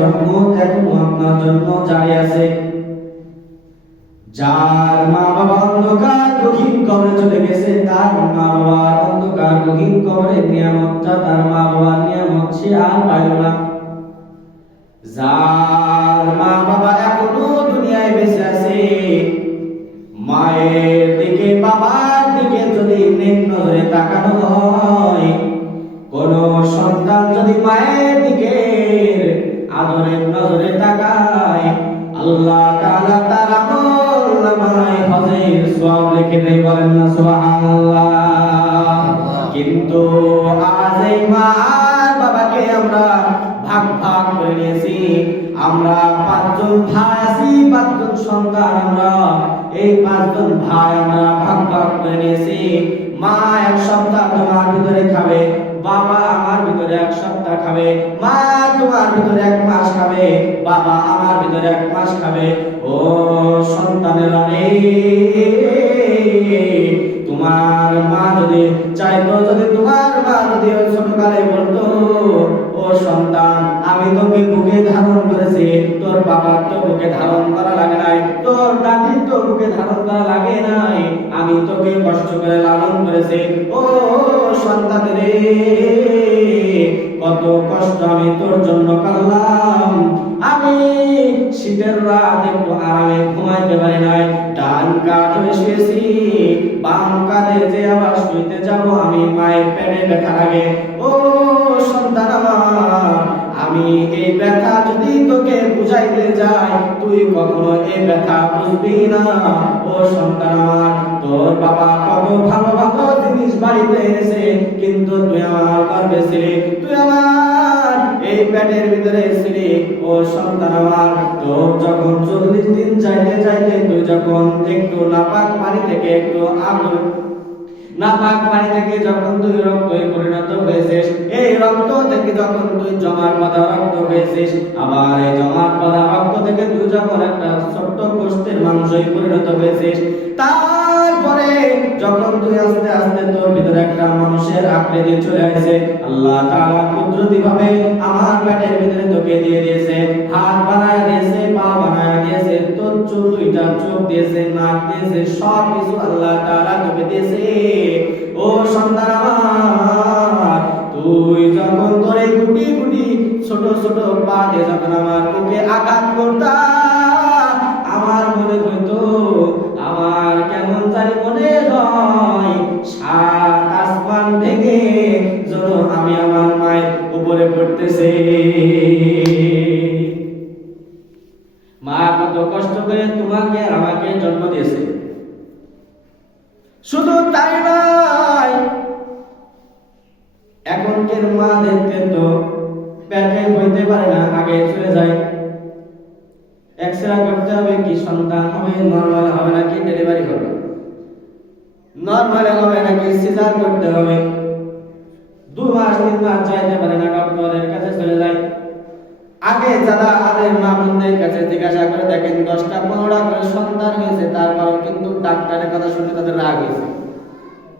রহমত এখনও যার মা বাবা অন্ধকার, গহীন কবরে চলে গেছে, তার মা বাবার অন্ধকার, গহীন কবরের নিয়ামতটা তার মা বাবার নিয়ামত সে আর পাইল না। যার সুবহানাল্লাহ। কিন্তু আজ এই মা বাবাকে আমরা ভাগ ভাগ করে নিয়েছি। আমরা পাঁচজন ভাই আছি, পাঁচজন সন্তান আমরা। এই পাঁচজন ভাই আমরা ভাগ ভাগ করে নিয়েছি। মা এক সপ্তাহ তোমার ভিতরে খাবে, বাবা আমার ভিতরে এক সপ্তাহ খাবে, মা তোমার ভিতরে এক মাস খাবে, বাবা আমার ভিতরে এক মাস খাবে। ও সন্তানেরা রে। তোমার মা যদি চাইতো, যদি তোমার মা যদি ওই ছোটকালে বলতো, ও সন্তান, আমি তোকে বুকে ধারণ করেছি, তোর বাবার তো বুকে ধারণ করা লাগে নাই, তোর দাদির তো বুকে ধারণ করা লাগে নাই, আমি তোকে কষ্ট করে লালন করেছি। ও সন্তান রে, কত কষ্ট আমি তোর জন্য করলাম। আমি শীতের রাত একটু আরামে ঘুমাইতে পারি নাই যাব আমি মায়ের পেটে ব্যথা লাগে ও সন্তান আমার, আমি এই ব্যথা যদি তোকে বুঝাইতে যাই, তুই কখনো এই ব্যথা বুঝবি না। ও সন্তান আমার, তোর বাবা কত ভালো ভালো জিনিস বাড়িতে এনেছে, কিন্তু তুই আমার গর্বে ছিলি। তুই আমার এই পেটের ভিতরে ছিলি। ও সন্তান আমার, তোর যখন চল্লিশ দিন চাইতে চাইতে তুই যখন একটু নাপাক পানি থেকে একটু আগুন নাপাক পানি থেকে যখন তুই রক্তই পরিণত হয়েছিস, এই রক্ত থেকে যখন তুই জমাট পাতা রক্ত হয়েছিস, আবার এই জমাট পাতা রক্ত থেকে তুই যখন একটা ছোট্ট কোষ্ঠের মাংসই পরিণত হয়েছিস। তারপরে যখন তুই আস্তে আস্তে তোর ভিতরে একটা মানুষের আকৃতি চলে আসে, আল্লাহ তাআলা কুদরতি ভাবে আমার পেটের ভিতরে তোকে দিয়ে দিয়েছে, হাত বানায় দিয়েছে, পা বানায় দিয়েছে, তোর চোখ দুইটা চোখ দিয়েছে, নাক দিয়েছে সব কিছু আল্লাহ তাআলা তোকে দিয়েছে। ও সন্তান আমার, তুই যখন তোর এই গুটি গুটি ছোট ছোট পা দিয়ে যখন আমার বুকে আঘাত করতা, আমার মনে হইতো করে তোমাকে আমাকে জন্ম দিয়েছে। শুধু তাই নয়, এখনকার মা দেখতে তো পেটে হইতে পারে না, আগে চলে যায়। এক্সরে করতে হবে কি সন্তান হবে নর্মাল হবে নাকি ডেলিভারি হবে? নর্মাল হবে নাকি সিজার করতে হবে? দু মাস, তিন মাস যাইতে পারে না ডক্টরের কাছে চলে যায়। আগে যারা আদের মা বোনদের কাছে জিজ্ঞাসা করে, দেখেন দশটা পনেরোটা করে সন্তান হয়েছে তারপরও কিন্তু ডাক্তারের কথা শুনে তাদের রাগ হয়েছে।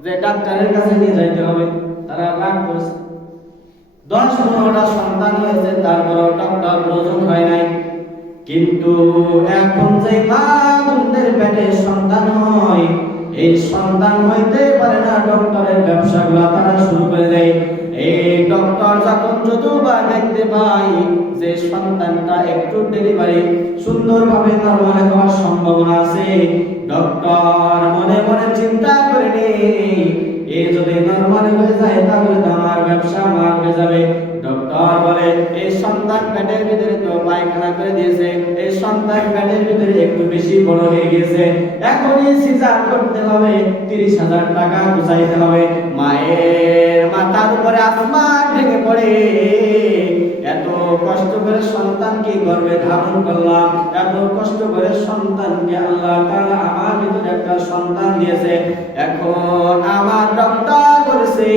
যে ডাক্তারের কাছে নিয়ে যাইতে হবে, তারা রাগ করেছে। দশ পনেরোটা সন্তান হয়েছে, তারপরও ডক্টর প্রয়োজন হয় নাই। কিন্তু এখন যে মা বোনদের পেটে সন্তান হয়, এই সন্তান হইতে পারে না, ডক্টরের ব্যবসাগুলো তারা শুরু করে দেয়। এই ডক্টর যখন যতবার দেখতে পাই যে সন্তানটা একটু ডেলিভারি সুন্দরভাবে নরমাল হওয়ার সম্ভাবনা আছে, ডক্টর মনে মনে চিন্তা করে নেই এ যদি নরমাল হয়ে যায় তাহলে আমার ব্যবসা মারবে যাবে ডক্টর বলে এই সন্তান পেটের ভিতরে তো পায়খানা করে দিয়েছে, এই সন্তান পেটের ভিতরে একটু বেশি বড় হয়ে গেছে এখনই সিজার করতে হবে, তিরিশ হাজার টাকা গুছাইতে হবে। মায়ের মাথার উপরে আসমান ভেঙে পড়ে। এত কষ্ট করে সন্তানকে গর্ভে ধারণ করলাম, এত কষ্ট করে সন্তানকে আল্লাহ তাআলা আমার ভিতরে একটা সন্তান দিয়েছে। এখন আমার বলেছে,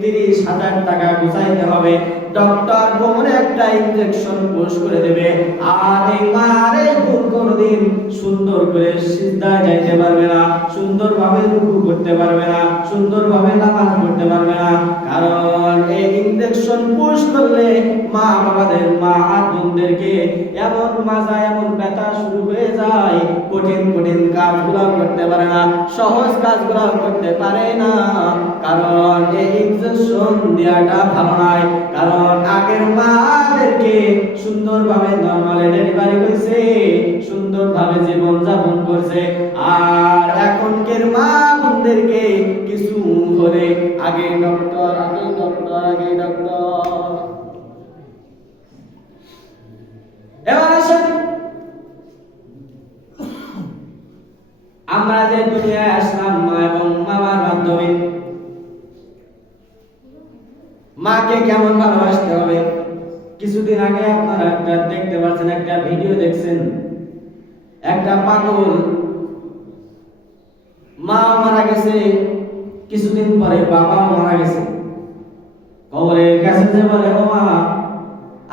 তিরিশ হাজার টাকা গুছাইতে হবে। ডক্টর কোমরে একটা ইনজেকশন পুশ করে দেবে। আর এই মার এই ভুল কোনোদিন সুন্দর করে সিদ্ধা যাইতে পারবে না, সুন্দরভাবে রুকু করতে পারবে না, সুন্দরভাবে নামাজ পড়তে পারবে না। কারণ এই ইনজেকশন পুশ করলে মা বাবাদের, মা আর এমন মাজা, এমন ব্যথা শুরু হয়ে যায়, কঠিন কঠিন কাজগুলো করতে পারে না, সহজ কাজগুলো করতে পারে না। কারণ এই ইনজেকশন দেওয়াটা ভালো নয়। কারণ আগের মাদেরকে সুন্দরভাবে নর্মালি ডেলিভারি হয়েছে সুন্দরভাবে জীবন যাপন করছে। আর এখনকার মা বোনদেরকে কিছু করে আগে ডক্টর আগে ডক্টর আগে ডক্টর এবার আসেন। আমরা যে দুনিয়ায় আসলাম মা এবং মামার মাধ্যমে মাকে কেমন ভালোবাসতে হবে? কিছুদিন আগে আপনারা একটা দেখতে পাচ্ছেন, একটা ভিডিও দেখছেন। একটা পাগল। মা মারা গেছে, কিছুদিন পরে বাবা মারা গেছে। কবরে গেছে যে বলে, ও মা,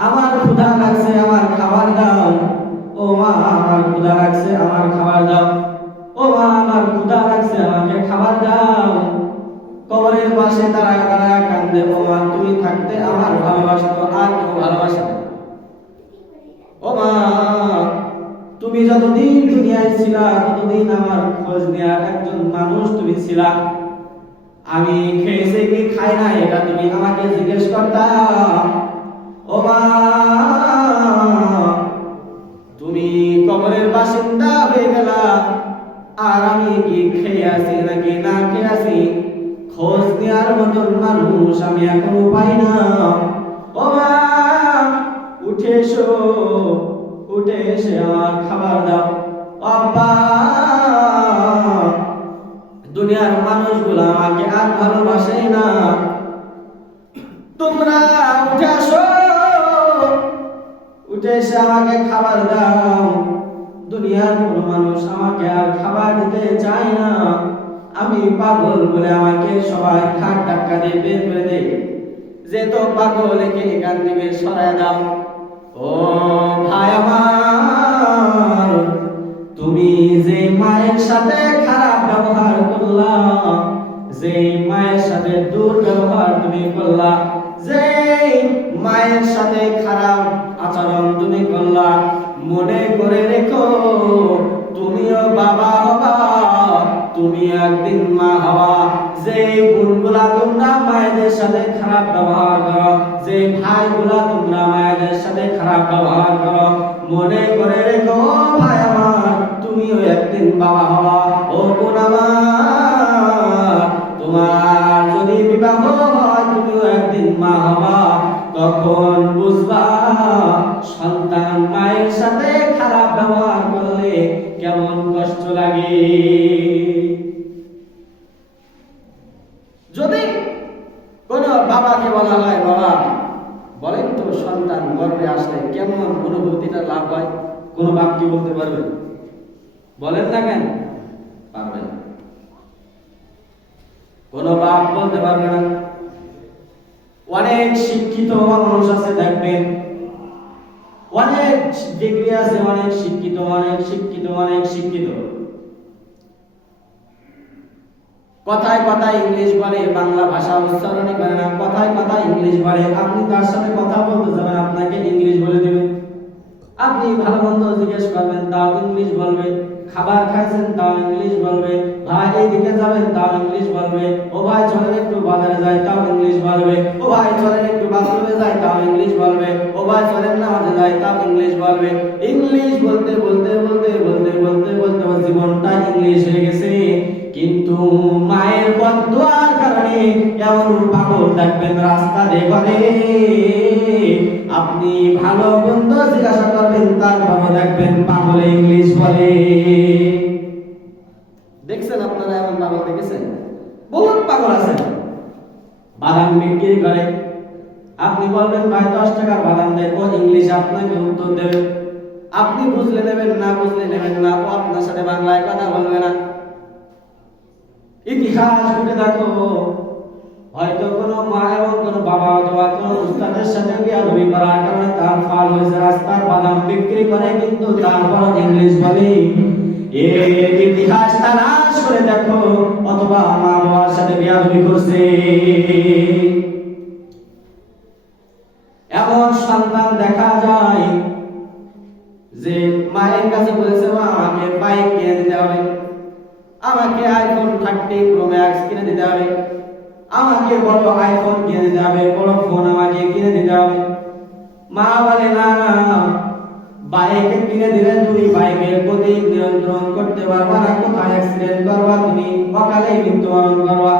আমার ক্ষুধা লাগছে, আমার খাবার দাও। ও মা, আমার ক্ষুধা লাগছে, আমার খাবার দাও। ও মা, আমার ক্ষুধা লাগছে, আমাকে খাবার দাও। পাশে দাঁড়ায় দাঁড়ায় কান্দে ও মা তুমি থাকতে আমার ভালোবাসতো, আর কেউ ভালোবাসে না। ও মা তুমি যতদিন দুনিয়ায় ছিলা, ততদিন আমার খোঁজ নেওয়ার একজন মানুষ তুমি ছিলা। আমি খেয়েছে কি খাই না এটা তুমি আমাকে জিজ্ঞেস করতাম ও মা তুমি কবরের বাসিন্দা হয়ে গেলা। আর আমি কি খেয়ে আছি নাকি না খেয়ে আছি? খোঁজ নেওয়ার মতন মানুষ আমি এখনও পাই না। ও মা উঠে এসো, উঠে এসে আমার খাবার দাও। আব্বা, দুনিয়ার মানুষগুলো আমাকে আর ভালোবাসে না। তোমরা উঠে আসো, উঠে এসে আমাকে খাবার দাও। দুনিয়ার কোনো মানুষ আমাকে আর খাবার দিতে চায় না। আমি পাগল বলে আমাকে সবাই খাট টাক্কা দিয়ে বের করে দেয়। যে তো পাগল, একে এখান থেকে সরায় দাও। ও ভাই আমার, তুমি যে মায়ের সাথে খারাপ ব্যবহার করলা, যে মায়ের সাথে দুর্ব্যবহার তুমি করলা একদিন মা হবা যে বোনগুলা তোমরা মায়েদের সাথে খারাপ ব্যবহার করো, যে ভাইগুলা তোমরা মায়েদের সাথে খারাপ ব্যবহার করো, মনে করে রেখো ভাই কথায় কথায় ইংলিশ বলে বাংলা ভাষা উচ্চারণই করে না কথায় কথায় ইংলিশ বলে আপনি তার সাথে কথা বলতে যাবেন আপনাকে ইংলিশ বলে দেবে আপনি ভালো মন্দ জিজ্ঞেস করবেন তাও ইংলিশ বলবে খাবার খাইছেন তাও ইংলিশ বলবে ভাই এইদিকে যাবেন তাও ইংলিশ বলবে ও ভাই চলেন একটু বাজারে যাই তাও ইংলিশ বলবে ও ভাই চলেন একটু বাথরুমে যাই তাও ইংলিশ বলবে ও ভাই চলেন নামাজে যাই তাও ইংলিশ বলবে ইংলিশ বলতে বলতে বলতে বলতে বলতে বলতে জীবনটা ইংলিশ হয়ে গেছে কিন্তু মায়ের বদুয়ার কারণে এমন পাগল দেখবেন রাস্তা দেখে আপনি ভালো বন্ধু জিজ্ঞাসা করবেন তারপরে দেখবেন পাগলে ইংলিশ বলে। দেখছেন আপনারা এমন পাগল দেখেছেন? বহুত পাগল আছে বাদাম বিক্রি করে। আপনি বলবেন, ভাই, দশ টাকার বাদাম দেয়। ও ইংলিশ, আপনাকে উত্তর দেবে। আপনি বুঝলে নেবেন, না বুঝলে নেবেন না, ও আপনার সাথে বাংলায় কথা বলবে না। ইতিহাস ঘুরে দেখো। হয়তো কোনো মা এবং কোনো বাবা অথবা কোনো উস্তাদের সাথে বিয়াদবি করার কারণে তার ফল হয়েছে, রাস্তার বাদাম বিক্রি করে কিন্তু তারপর ইংলিশ বলে ইতিহাস দেখো, অথবা মা বাবার সাথে বিয়াদবি করছে। এমন সন্তান দেখা যায় যে মায়ের কাছে বলেছে, মা, আমাকে বাইক কিনে দিতে হবে। আমাকে আইফোন থার্টি প্রো ম্যাক্স কিনে দিতে হবে। আমাকে বড় আইফোন কিনে দিতে হবে বড় ফোন আমাকে কিনে দিতে হবে। মা বলে, না না বাইক কিনে দিলে তুমি বাইকের গতি নিয়ন্ত্রণ করতে পারবা না, কোথায় অ্যাক্সিডেন্ট করবা তুমি অকালে মৃত্যুবরণ করবা।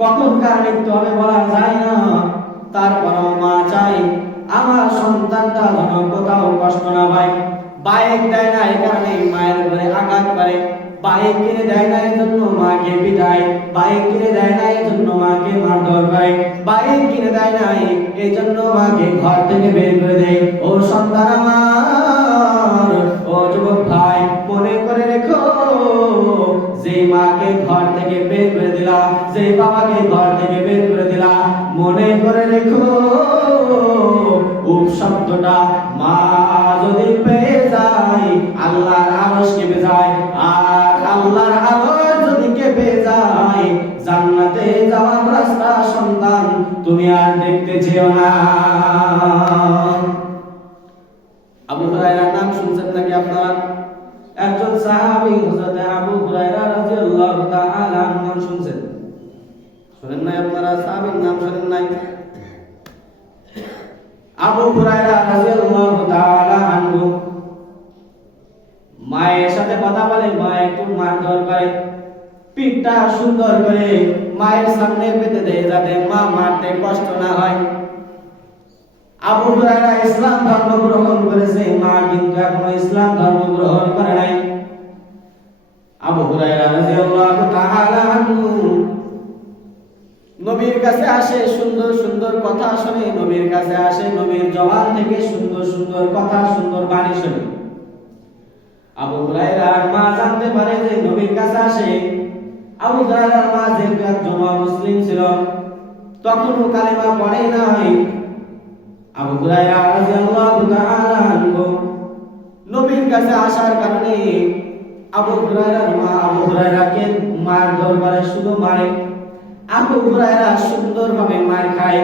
কখন কার মৃত্যু হবে বলা যায় না তারপর মা চাই আমার সন্তানটা যেন কোথাও কষ্ট না পায় বাইক দেয় না, এই কারণে মায়ের উপরে আঘাত করে। বাইক কিনে দেয় না মাকে পিটায়। বাইক কিনে দেয় না মাকে মারধর করে। বাইক কিনে দেয় না মাকে ঘর থেকে বের করে দেয়। ও সন্তান আমার, ও যুবক ভাই, মনে করে রেখো যে মাকে ঘর থেকে বের করে দিলাম যে বাবাকে ঘর থেকে বের করে দিলাম মনে করে রেখো উপ শব্দটা মা যদি পেয়ে তুমি আর দেখতে যেও না। আবু হুরায়রার নাম শুনছেন নাকি আপনারা? একজন সাহাবী হযরত আবু হুরায়রা রাদিয়াল্লাহু তাআলা নাম শুনছেন। শুনেন নাই আপনারা? সাহাবীর নাম শুনেন নাই? আবু হুরায়রা রাদিয়াল্লাহু তাআলা আনহু। মায়ের সাথে কথা বলে মা একটু মারধর করে পিঠটা সুন্দর করে মায়ের সামনে পেতে দেয় যাতে মা মারতে কষ্ট না হয়। আবু হুরায়রা ইসলাম ধর্ম গ্রহণ করেছে। মা কিন্তু এখনও ইসলাম ধর্ম গ্রহণ করে নাই। আবু হুরায়রা রাদিয়াল্লাহু তাআলা নবীর কাছে আসে সুন্দর সুন্দর কথা শুনে, নবীর কাছে আসে নবীর জবান থেকে সুন্দর সুন্দর কথা, সুন্দর বাণী শুনে। আবু হুরায়রার মা জানতে পারে যে নবীর কাছে আসে আবু হুরায়রার মা যেহেতু একজন মুসলিম ছিল। তখনও কালেমা পড়ে নাই আবু হুরায়রা রাদিয়াল্লাহু তাআলা আনহু নবীর কাছে আসার কারণে আবু হুরায়রার মা, আবু হুরায়রাকে মার দরবারে শুধু মারে। আবু হুরায়রা সুন্দরভাবে মার খায়।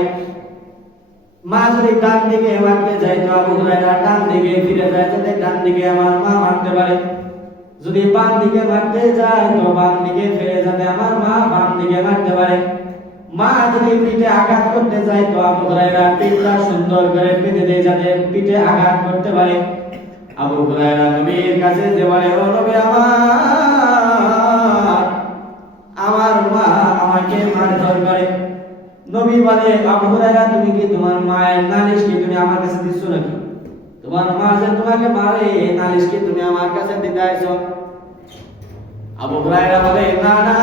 মা যদি ডান দিকে মারতে যায় তো আবু হুরায়রা ডান দিকে ফিরে যায় যাতে ডান দিকে আমার মা মারতে পারে। যদি বাম দিকে মারতে যায়, তো বাম দিকে ফিরে যাতে আমার মা, বাম দিকে মারতে পারে। মা যদি পিঠে আঘাত করতে যায়, তো হুরায়রা পিঠটা সুন্দর করে পেতে দেয় যাতে পিঠে আঘাত করতে পারে। আবু হুরায়রা নবীর কাছে যে বলে, ও নবী আমার আমার মা আমাকে মারধর করে। নবী বলে, আবু হুরায়রা, তুমি কি তোমার মায়ের নালিশ কি তুমি আমার কাছে দিচ্ছ নাকি? তোমার মা যে তোমাকে মারে নালিশ কি তুমি আমার কাছে দিতে আইছো। আবু হুরায়রা বলে, না না,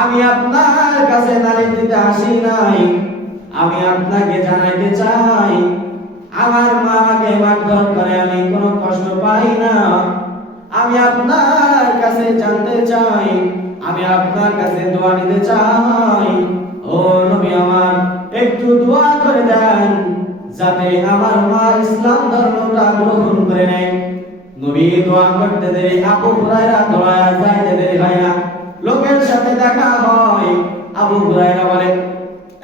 আমি আপনার কাছে নালিশ দিতে আসি নাই। আমি আপনাকে জানাইতে চাই। আমার মা আমাকে মারধর করে, আমি কোনো কষ্ট পাই না। আমি আপনার কাছে জানতে চাই। আমি আপনার কাছে দোয়া নিতে চাই। ও নবী আমার, একটু দোয়া করে দেন। যাতে আমার মা ইসলাম ধর্মটা গ্রহণ করে নেয়। নবী দোয়া করতে দেরি, আবু হুরায়রা দোয়া যাইতে দেরি হয় না। লোকের সাথে দেখা হয়, আবু হুরায়রা বলে,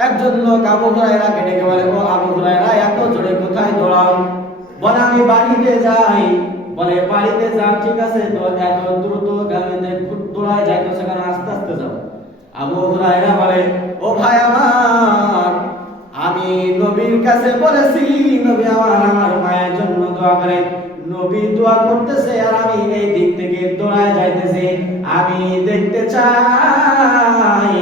একজন লোক আবু হুরায়রাকে ডেকে বলে, ও আবু হুরায়রা, এত জোরে কোথায় দৌড়াও? বলে, আমি বাড়িতে যাই। বলে, বাড়িতে যাও ঠিক আছে, তো এত দ্রুত গাড়িতে দৌড়ায় যাই তো সেখানে আস্তে আস্তে যাও। আবু হুরায়রা বলে, ও ভাই আমার আমি নবীর কাছে বলেছি, নবী আমার আমার মায়ের জন্য দোয়া করে। নবী দোয়া করতেছে আর আমি এই দিক থেকে দৌড়ায় যাইতেছি। আমি দেখতে চাই,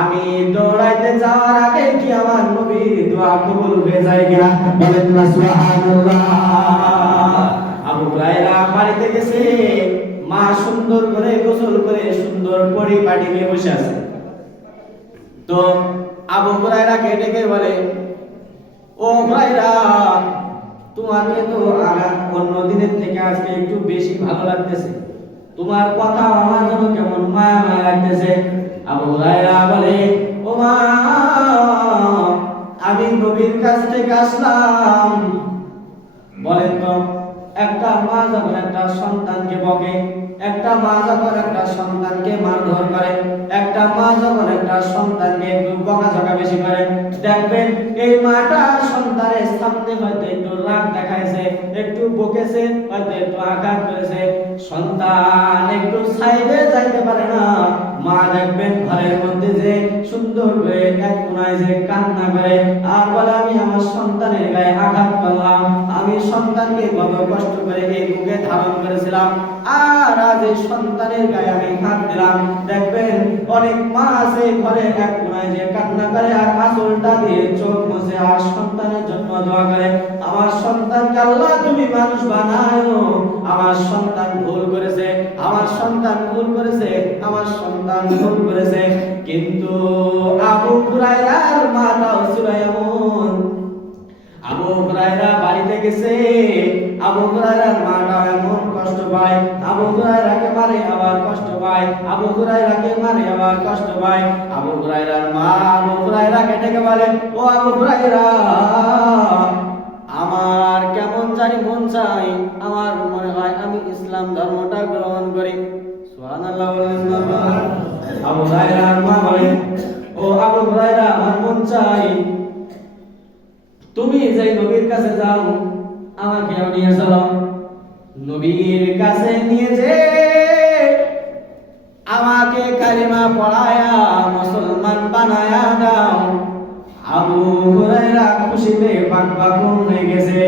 আমি দৌড়াইতে যাওয়ার আগে কি আমার নবীর দোয়া কবুল হয়ে যায় কিনা? বলেন না, সুবহানাল্লাহ। আবু হুরায়রা বাড়িতে গেছে, মা সুন্দর করে গোসল করে সুন্দর পরিপাটি হয়ে বসে আছে। তো আবু হুরায়রা কে ডেকে বলে, ও হুরায়রা, তোমাকে তো অন্য দিনের থেকে আজকে একটু বেশি ভালো লাগতেছে। তোমার কথা আমার জন্য কেমন মায়া মায়া লাগতেছে? আবু হুরায়রা বলে, ও মা, আমি নবীর কাছ থেকে আসলাম। বলেন তো একটা মা যখন একটা সন্তানকে বকে, একটা মা যখন একটা সন্তানকে মারধর করে, একটা মা যখন একটা সন্তানকে একটু বকাঝকা বেশি করে দেখবেন এই মাটা সন্তানের সামনে হয়তো একটু রাগ দেখাইছে, একটু বকেছে, হয়তো একটু আঘাত করেছে। সন্তান একটু সাইডে যাইতে পারে না। মা দেখবেন ঘরের মধ্যে যে সুন্দর করে এক কোনায় যে কান্না করে, আর বলে, আমি আমার সন্তানের গায়ে আঘাত করলাম। আমি সন্তানকে কত কষ্ট করে এই বুকে ধারণ করেছিলাম, আর আজ এই সন্তানের গায়ে আমি হাত দিলাম। দেখবেন অনেক মা আছে ঘরে এক কোনায় যে কান্না করে, আর আঁচলটা দিয়ে চোখ মুছে, আর সন্তানের জন্য দোয়া করে, আমার সন্তানকে আল্লাহ তুমি মানুষ বানায়ো। আমার সন্তান ভুল করেছে, আমার সন্তান ভুল করেছে, আমার সন্তান ভুল করেছে। কিন্তু আবু হুরায়রার মাটাও ছিল এমন। আবু হুরায়রা বাড়িতে গেছে, আবু হুরায়রার মাটা এমন কষ্ট পায়। আবু হুরায়রাকে মারে, আবার কষ্ট পায়। আবু হুরায়রাকে মারে, আবার কষ্ট পায়। আবু হুরায়রার মা আবু হুরায়রাকে ডেকে বলে, ও আবু হুরায়রা, আমার কেমন জানি মন চাই। আমার মনে হয় আমি ইসলাম ধর্মটা গ্রহণ করি। সুবহানাল্লাহ? আবু হুরায়রার মা বলে, ও আবু হুরায়রা, আমার মন চাই। তুমি যে নবীর কাছে যাও, আমাকে নিয়ে চলো। নবীর কাছে নিয়ে যে আমাকে কালিমা পড়ায়া, মুসলমান বানায়া দাও। আবু হুরায়রা খুশিতে বাকবাকুম হয়ে গেছে।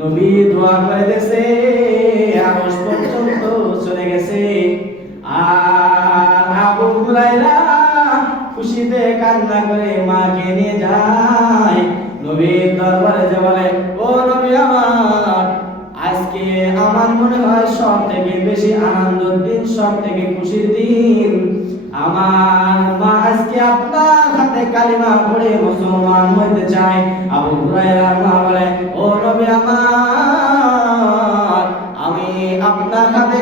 নবী দোয়া করে দিয়েছে আকাশ পর্যন্ত করে মাকে নিয়ে যায়। নবীর দরবারে যে বলে, ও নবী আমার, আজকে আমার মনে হয় সব থেকে বেশি আনন্দের দিন সব থেকে খুশির দিন। আমার মা আজকে আপনার হাতে কালিমা পড়ে মুসলমান হইতে চায়। আবু হুরায়রার মা বলে, ও নবী আমার, আমি আপনার হাতে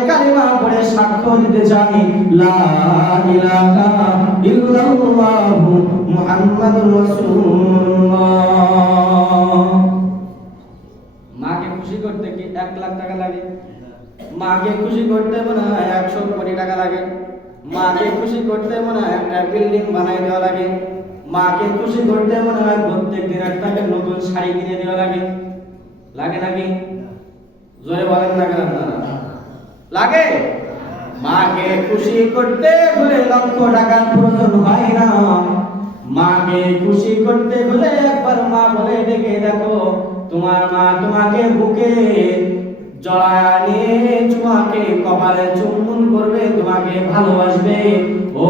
সাক্ষ্য দিতে চাই লা ইলাহা ইল্লাল্লাহু মুহাম্মাদুর রাসূলুল্লাহ। মাকে খুশি করতে কি এক লাখ টাকা লাগে? মাকে খুশি করতে মনে হয় একশো কোটি টাকা লাগে। মাকে খুশি করতে মনে হয় একটা বিল্ডিং বানাই দেওয়া লাগে। মাকে খুশি করতে মনে হয় প্রত্যেক দিন একটা নতুন শাড়ি কিনে দেওয়া লাগে। লাগে নাকি? জোরে বলেন না কেন? লাগে? মাকে খুশি করতে হলে লক্ষ টাকার প্রয়োজন হয় না। মাকে খুশি করতে হলে একবার মা বলে ডেকে দেখো, তোমার মা তোমাকে বুকে জড়ায় নিয়ে তোমাকে কপালে চুম্বন করবে, তোমাকে ভালোবাসবে। ও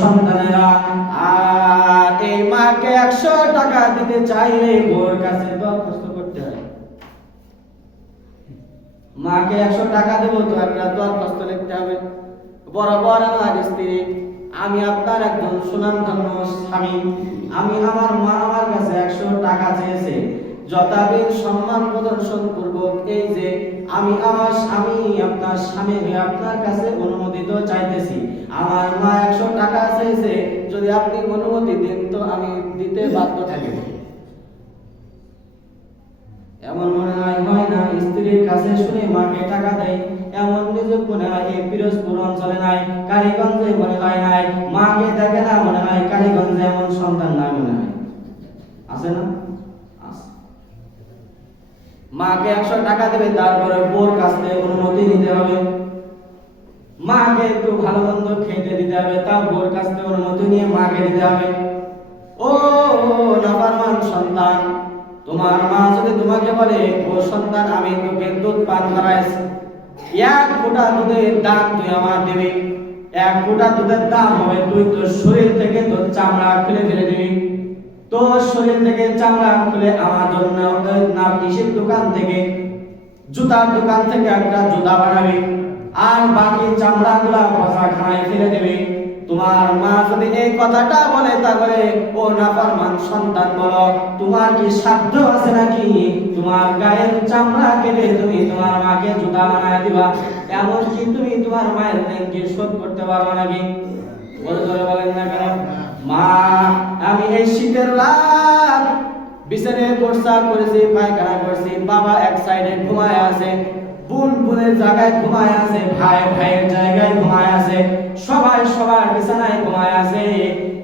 সন্তানেরা আর এই মাকে একশো টাকা দিতে চাইলে ওর কাছে দরখাস্ত করতে হয় মাকে একশো টাকা দেবো, তো একটা দরখাস্ত লিখতে হবে। বরাবর আমার স্ত্রী, আমি আপনার একজন সুনামধন্য স্বামী। আমি আমার মা আমার কাছে একশো টাকা চেয়েছে। যথাবিল সম্মান প্রদর্শন পূর্বক এই যে আমি আমার স্বামী, আপনার স্বামী হয়ে আপনার কাছে অনুমোদিত চাইতেছি। আমার মা একশো টাকা চেয়েছে, যদি আপনি অনুমতি দেন তো আমি দিতে বাধ্য থাকি। এমন মনে হয় হয় না, স্ত্রীর কাছে শুনে মাকে টাকা দেয়। এমন নিযোগ মনে হয়, এই পিরোজপুর অঞ্চলে নাই, কালীগঞ্জে মনে হয় নাই। মাকে দেখে না মনে হয়, কালীগঞ্জে এমন সন্তান নাই মনে হয়। আছে না? মাকে একশো টাকা দেবে, তারপরে বোর কাছ অনুমতি নিতে হবে। মাকে একটু ভালো মন্দ খেতে দিতে হবে তা বোর কাছ অনুমতি নিয়ে মাকে দিতে হবে। ও, নাফরমান সন্তান। তোমার মা যদি তোমাকে বলে, ও সন্তান, আমি তোকে দুধ পান করাইছি। এক ফোঁটা দুধের দাম তুই আমার দিবি। এক ফোঁটা দুধের দাম হবে, তুই তোর শরীর থেকে তোর চামড়া খুলে ফেলে দিবি। তোর শরীর থেকে চামড়া খুলে আমার জন্য ওই না কিসের দোকান থেকে, জুতার দোকান থেকে একটা জুতা বানাবি। আর বাকি চামড়া গুলা পচা খানায় ফেলে দেবে। তোমার মা যদি এই কথাটা বলে তাহলে, ও নাফারমান সন্তান বলো, তোমার কি সাধ্য আছে নাকি? তোমার গায়ের চামড়া কেটে তুমি তোমার মাকে জুতা বানায় দিবা। এমন কি তুমি তোমার মায়ের ব্যাংকে শোধ করতে পারবে নাকি? বলে বলেন না কেন? মা, আমি এই শীতের রাত বিছানায় প্রস্তাব করেছি পায়খানা করেছি, বাবা এক সাইডে ঘুমায় আছে, বোন বোনের জায়গায় ঘুমায় আছে, ভাই ভাইয়ের জায়গায় ঘুমায় আছে, সবাই সবার বিছানায় ঘুমায় আছে।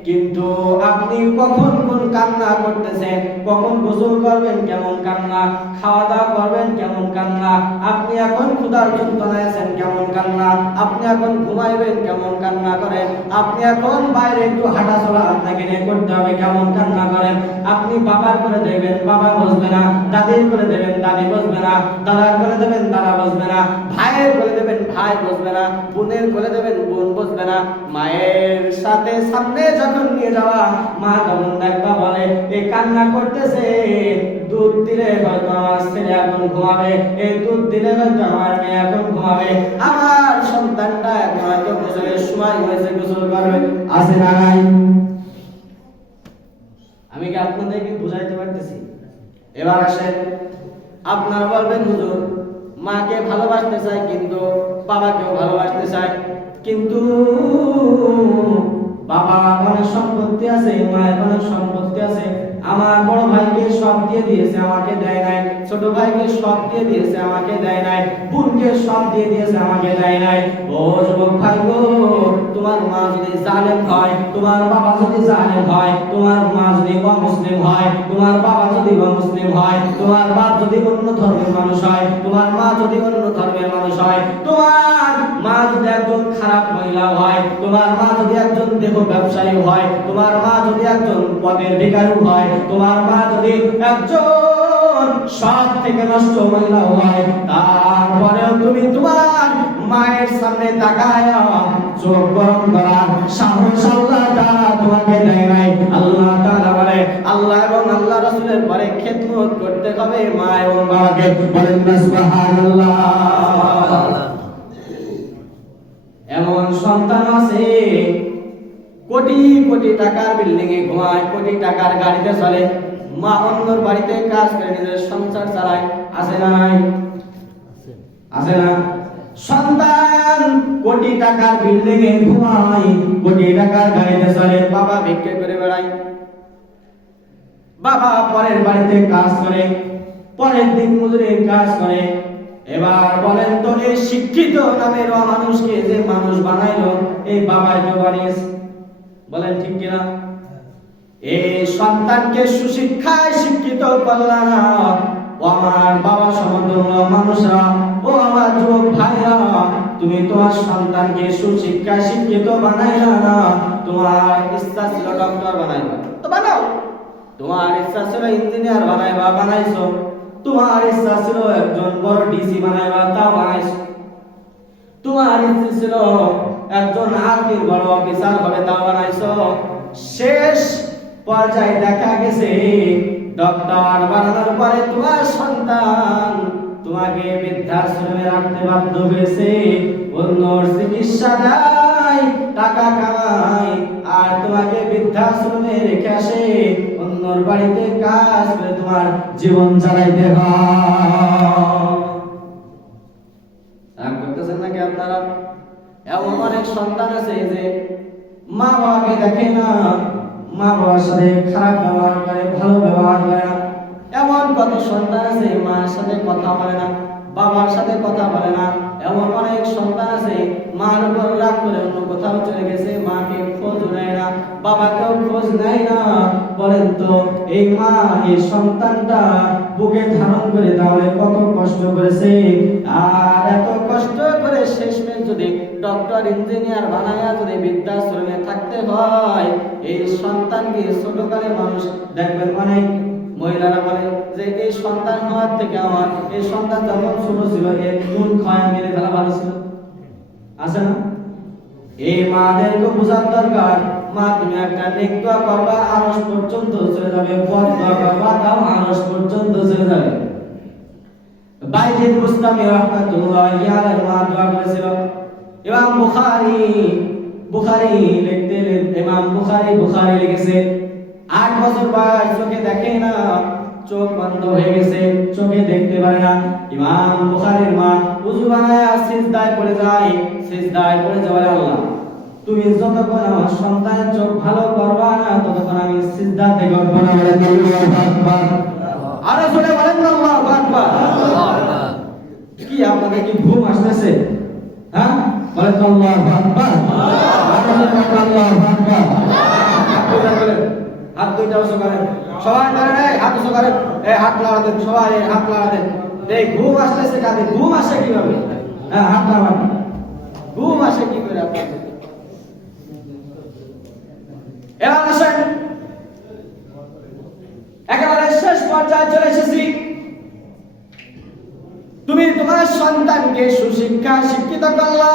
কিন্তু আপনি কখন কোন কান্না করতেছেন? কখন গোসল করবেন? কেমন কান্না? খাওয়া দাওয়া করবেন? কেমন কান্না? আপনি এখন ক্ষুধার যন্ত্রণায় কেমন কান্না? আপনি এখন ঘুমাইবেন? কেমন কান্না করেন? আপনি এখন বাইরে একটু হাঁটাচলা আপনাকে নিয়ে করতে হবে। কেমন কান্না করেন? আপনি বাবার করে দেবেন, বাবা বসবে না। দাদির করে দেবেন, দাদি বসবে না। দাদার করে দেবেন, দাদা বসবে না। ভাইয়ের করে দেবেন, ভাই বসবে না। বোনের করে দেবেন, বোন বসবে না। মায়ের সাথে সামনে যখন নিয়ে যাওয়া, মা তখন দেখবা বলে এই কান্না করতেছে, দুধ দিলে হয়তো আমার ছেলে এখন ঘুমাবে এই দুধ দিলে হয়তো আমার মেয়ে এখন ঘুমাবে। আমার সন্তানটা এখন হয়তো গোসলের সময় হয়েছে, গোসল করবে। আছে না নাই? আমি কি আপনাদেরকে বুঝাইতে পারতেছি? এবার আসেন। আপনারা বলবেন, হুজুর, মাকে ভালোবাসতে চাই, কিন্তু বাবাকেও ভালোবাসতে চাই। কিন্তু বাবা অনেক সম্পত্তি আছে মায়ের অনেক সম্পত্তি আছে। আমার বড় ভাইকে সব দিয়ে দিয়েছে, আমাকে দেয় নাই। ছোট ভাইকে সব দিয়ে দিয়েছে, আমাকে দেয় নাই। বোনকে সব দিয়ে দিয়েছে, আমাকে দেয় নাই। ও যুবক ভাই গো, তোমার মা যদি জালেম হয়, তোমার বাবা যদি জালেম হয়, তোমার মা যদি অমুসলিম হয়, তোমার বাবা যদি অমুসলিম হয়, তোমার বাপ যদি অন্য ধর্মের মানুষ হয়, তোমার মা যদি অন্য ধর্মের মানুষ হয়, তোমার মা যদি একজন খারাপ মহিলা হয়, তোমার মা যদি একজন দেহ ব্যবসায়ী হয়, তোমার মা যদি একজন পদের হয়, তোমার মা যদি একজন সব থেকে নষ্ট মহিলা হয়, তারপরেও তুমি তোমার মায়ের সামনে চোখ গরম করার সাহস আল্লাহ তাআলা তোমাকে দেয় নাই। আল্লাহ তাআলা বলে, আল্লাহ এবং আল্লাহ রাসূলের পরে খেদমত করতে হবে মা এবং বাবাকে। বলেন এমন সন্তান আছে, কোটি কোটি টাকার বিল্ডিং এ ঘুমায়, কোটি টাকার গাড়িতে চলে, মা অন্যর বাড়িতে কাজ করে, নিজের সংসার চালায়, আছে না নাই? আছে না? সন্তান কোটি টাকার বিল্ডিং এ ঘুমায়, কোটি টাকার গাড়িতে চলে, বাবা ভিক্ষে করে বেড়ায়। বাবা পরের বাড়িতে কাজ করে, পরের দিন মজুরির কাজ করে এবার বলেন তো এই শিক্ষিত নামের মানুষকে যে মানুষ বানাইলো এই বাবাই তো বানিয়েছে? বলেন ঠিক কিনা? এই সন্তানকে সুশিক্ষায় শিক্ষিত করলাম। আমার বাবা সমতুল্য মানুষরা ও আমার যুবক ভাইরা তুমি তোমার সন্তানকে সুশিক্ষায় শিক্ষিত বানাইলা না। তোমার ইচ্ছা ছিল ডক্টর বানাইবা। তো বানাও। তোমার ইচ্ছা ছিল ইঞ্জিনিয়ার বানাইবা বানাইছো। তোমার ইচ্ছা ছিল একজন বড় ডিসি বানাইবা, তা বানাইছো। তোমার ইচ্ছা ছিল একজন আর্মির বড় অফিসার হবে, তা বানাইছো। শেষ পর্যায়ে দেখা গেছে, ডক্টর বানানোর পরে তোমার সন্তান তোমাকে বৃদ্ধাশ্রমে রাখতে বাধ্য হয়েছে। অন্য চিকিৎসা দেয় টাকা কামায় আর তোমাকে বৃদ্ধাশ্রমে রেখে আসে। অন্যর বাড়িতে কাজ করে তোমার জীবন চালাইতে হয়। করতেছেন নাকি আপনারা? এমন অনেক সন্তান আছে যে মা বাবাকে দেখে না, মা বাবার সাথে খারাপ ব্যবহার করে, ভালো ব্যবহার করে না। এমন কত সন্তান আছে মার সাথে কথা বলে না, বাবার সাথে কথা বলে না। এমন অনেক সন্তান আছে, মার উপর রাগ করে অন্য কোথাও চলে গেছে, মাকে খোঁজ নেয় না, বাবাকেও খোঁজ নেয় না। বলেন তো, এই মা, এই সন্তানটা বুকে ধারণ করে তাহলে কত কষ্ট করেছে? আর এত কষ্ট করে শেষ শেষমেশ যদি ডক্টর ইঞ্জিনিয়ার বানায়া যদি বৃদ্ধাশ্রমে থাকতে হয়, এই সন্তানকে ছোটকালে মানুষ দেখবেন অনেক মহিলারা বলে যে, এই সন্তান হওয়ার থেকে আমার, এই সন্তান যখন ছোট ছিল এর নুন খায়, মেরে ফেলা ভালো ছিল। আছে না? এই মাদেরকে বোঝার দরকার, মা, তুমি একটা নেক করবা আরশ পর্যন্ত চলে যাবে। বদ দোয়া করবা তাও আরশ পর্যন্ত চলে যাবে। বাইজিদ মুস্তামি রাহমাতুল্লাহি আলাইহি মা দোয়া করেছিল। ইমাম বুখারী বুখারী লিখতে, ইমাম বুখারী বুখারী লিখেছে আট বছর বয়স চোখে দেখে না। চোখ বন্ধ হয়ে গেছে, চোখে দেখতে পারে না। ইমাম বুখারীর মা উযু বানায়া সিজদায় পড়ে যায়, সিজদায় পড়ে যাওয়ার আল্লাহ, তুমি যতক্ষণ আমার সন্তানের চোখ ভালো করবা না, ততক্ষণ আমি সিদ্ধান্তে করব না আরও জোরে বলেন না আল্লাহু আকবার। কি আপনাদের কি ঘুম আসতেছে? হ্যাঁ? বলেন আল্লাহু আকবার। জোরে বলেন আল্লাহু আকবার। হাত দুইটা উঁচু করেন। সবাই ধরেন এই, হাত উঁচু করেন। এই, হাত দেন, সবাই, এই, হাত দেন। এই, ঘুম আসতেছে ঘুম আসে কীভাবে? হ্যাঁ হাত ঘুম আসে কি করে আপনাদের এবার আসেন। একেবারে শেষ পর্যায়ে চলে এসেছি। তুমি তোমার সন্তানকে সুশিক্ষা শিক্ষিত করলা।